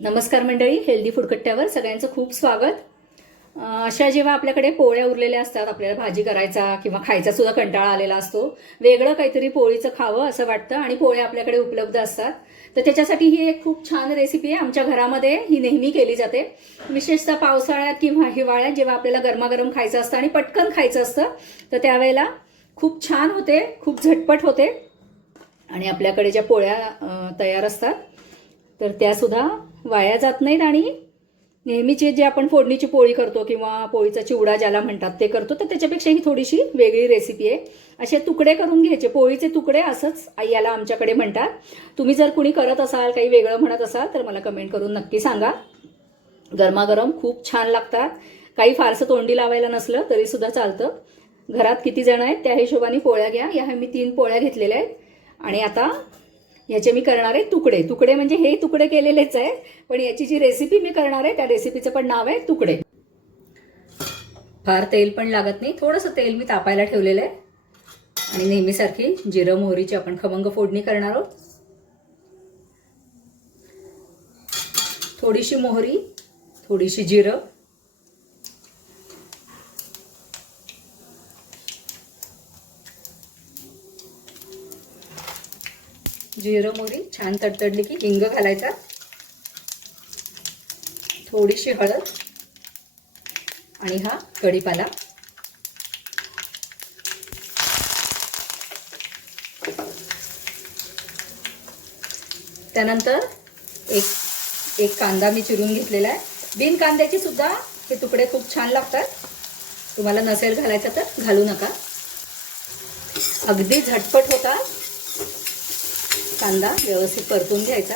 नमस्कार मंडळी हेल्दी फुडकट्ट्यावर सगळ्यांचं खूप स्वागत. अशा जेव्हा आपल्याकडे पोळ्या उरलेल्या असतात आपल्याला भाजी करायचा किंवा खायचा सुद्धा कंटाळा आलेला असतो वेगळं काहीतरी पोळीचं खावं असं वाटतं आणि पोळ्या आपल्याकडे उपलब्ध असतात. तर त्याच्यासाठी ही एक खूप छान रेसिपी आहे. आमच्या घरामध्ये ही नेहमी केली जाते. विशेषतः पावसाळ्यात किंवा हिवाळ्यात जेव्हा आपल्याला गरमागरम खायचं असतं आणि पटकन खायचं असतं तर त्यावेळेला खूप छान होते खूप झटपट होते. आणि आपल्याकडे ज्या पोळ्या तयार असतात तर त्यासुद्धा वाया जात नाहीत आणि नेहमीचे जे आपण फोडणीची पोळी करतो किंवा पोळीचा चिवडा ज्याला म्हणतात ते करतो तर त्याच्यापेक्षा ही थोडीशी वेगळी रेसिपी आहे. असे तुकडे करून घ्यायचे. पोळीचे तुकडे असंच आईयाला आमच्याकडे म्हणतात. तुम्ही जर कुणी करत असाल काही वेगळं म्हणत असाल तर मला कमेंट करून नक्की सांगा. गरमागरम खूप छान लागतात. काही फारसं तोंडी लावायला नसलं तरीसुद्धा चालतं. घरात किती जण आहेत त्या हिशोबाने पोळ्या घ्या. या मी तीन पोळ्या घेतलेल्या आहेत. आणि आता याचे मी करणार आहे तुकडे. तुकडे म्हणजे हे तुकडे केलेलेच आहे पण याची जी रेसिपी मी करणार आहे त्या रेसिपीचं पण नाव आहे तुकडे. फार तेल पण लागत नाही थोडंसं तेल मी तापायला ठेवलेलं आहे. आणि नेहमीसारखी जिरं मोहरीची आपण खमंग फोडणी करणार आहोत. थोडीशी मोहरी थोडीशी जिरं जिरं मोरी छान तडतडली की हिंग घालायचा. थोडीशी हळद आणि हा कढीपाला. त्यानंतर एक एक कांदा मी चिरून घेतलेला आहे. बिन कांद्याचे सुद्धा हे तुकडे खूप छान लागतात. तुम्हाला नसेल घालायचं तर घालू नका. अगदी झटपट होतात. कांदा व्यवस्थित परतून घ्यायचा.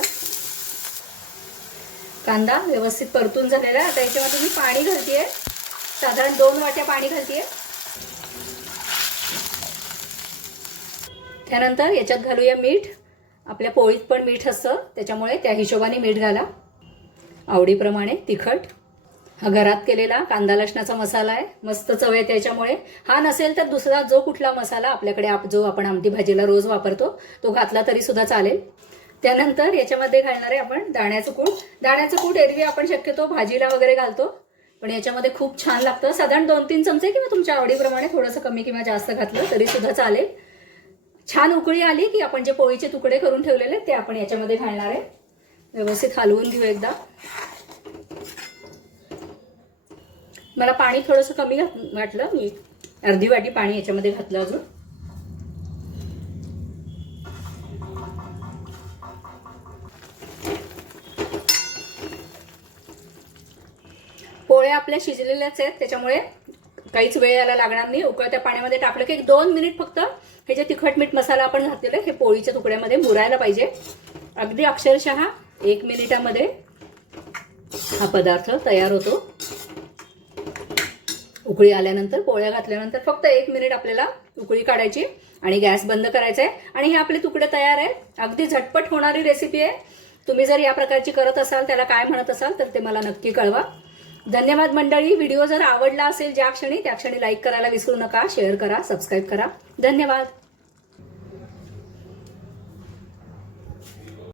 कांदा व्यवस्थित परतून झालेला आता याच्यामध्ये मी पाणी घालतीये. साधारण दोन वाट्या पाणी घालतीये. त्यानंतर याच्यात घालूया मीठ. आपल्या पोळीत पण मीठ असतं. त्याच्यामुळे त्या हिशोबाने मीठ घाला. आवडीप्रमाणे तिखट. हा घरात केलेला कांदा लसणाचा मसाला आहे. मस्त चव आहे त्याच्यामुळे हा नसेल तर दुसरा जो कुठला मसाला आपल्याकडे आप जो आपण आमटी भाजीला रोज वापरतो तो घातला तरी सुद्धा चालेल. त्यानंतर याच्यामध्ये घालणार आहे आपण दाण्याचं कूट. दाण्याचं कूट एरवी आपण शक्यतो भाजीला वगैरे घालतो. पण याच्यामध्ये खूप छान लागतं. साधारण दोन तीन चमचे किंवा तुमच्या आवडीप्रमाणे थोडंसं कमी किंवा जास्त घातलं तरी सुद्धा चालेल. छान उकळी आली की आपण जे पोळीचे तुकडे करून ठेवलेले ते आपण याच्यामध्ये घालणार आहे. व्यवस्थित हलवून घेऊ एकदा. मला पाणी थोडंसं कमी घात- वाटलं. मी अर्धी वाटी पाणी याच्यामध्ये घातलं अजून. पोळ्या आपल्या शिजलेल्याच आहेत. त्याच्यामुळे काहीच वेळ यायला लागणार नाही. उकळत्या पाण्यामध्ये टाकलं की एक दोन मिनिट फक्त हे जे तिखट मीठ मसाला आपण घातलेलं हे पोळीच्या तुकड्यामध्ये मुरायला पाहिजे. अगदी अक्षरशः एक मिनिटामध्ये हा पदार्थ तयार होतो. उकळी आल्यानंतर पोळ्या घातल्यानंतर फक्त एक मिनिट आपल्याला उकळी काढायची आणि गॅस बंद करायचा आहे आणि हे आपले तुकडे तयार आहेत. अगदी झटपट होणारी रेसिपी आहे. तुम्ही जर या प्रकारची करत असाल त्याला काय म्हणत असाल तर ते मला नक्की कळवा. धन्यवाद मंडळी. व्हिडिओ जर आवडला असेल ज्या क्षणी त्या क्षणी लाईक करायला विसरू नका शेअर करा सबस्क्राईब करा. धन्यवाद.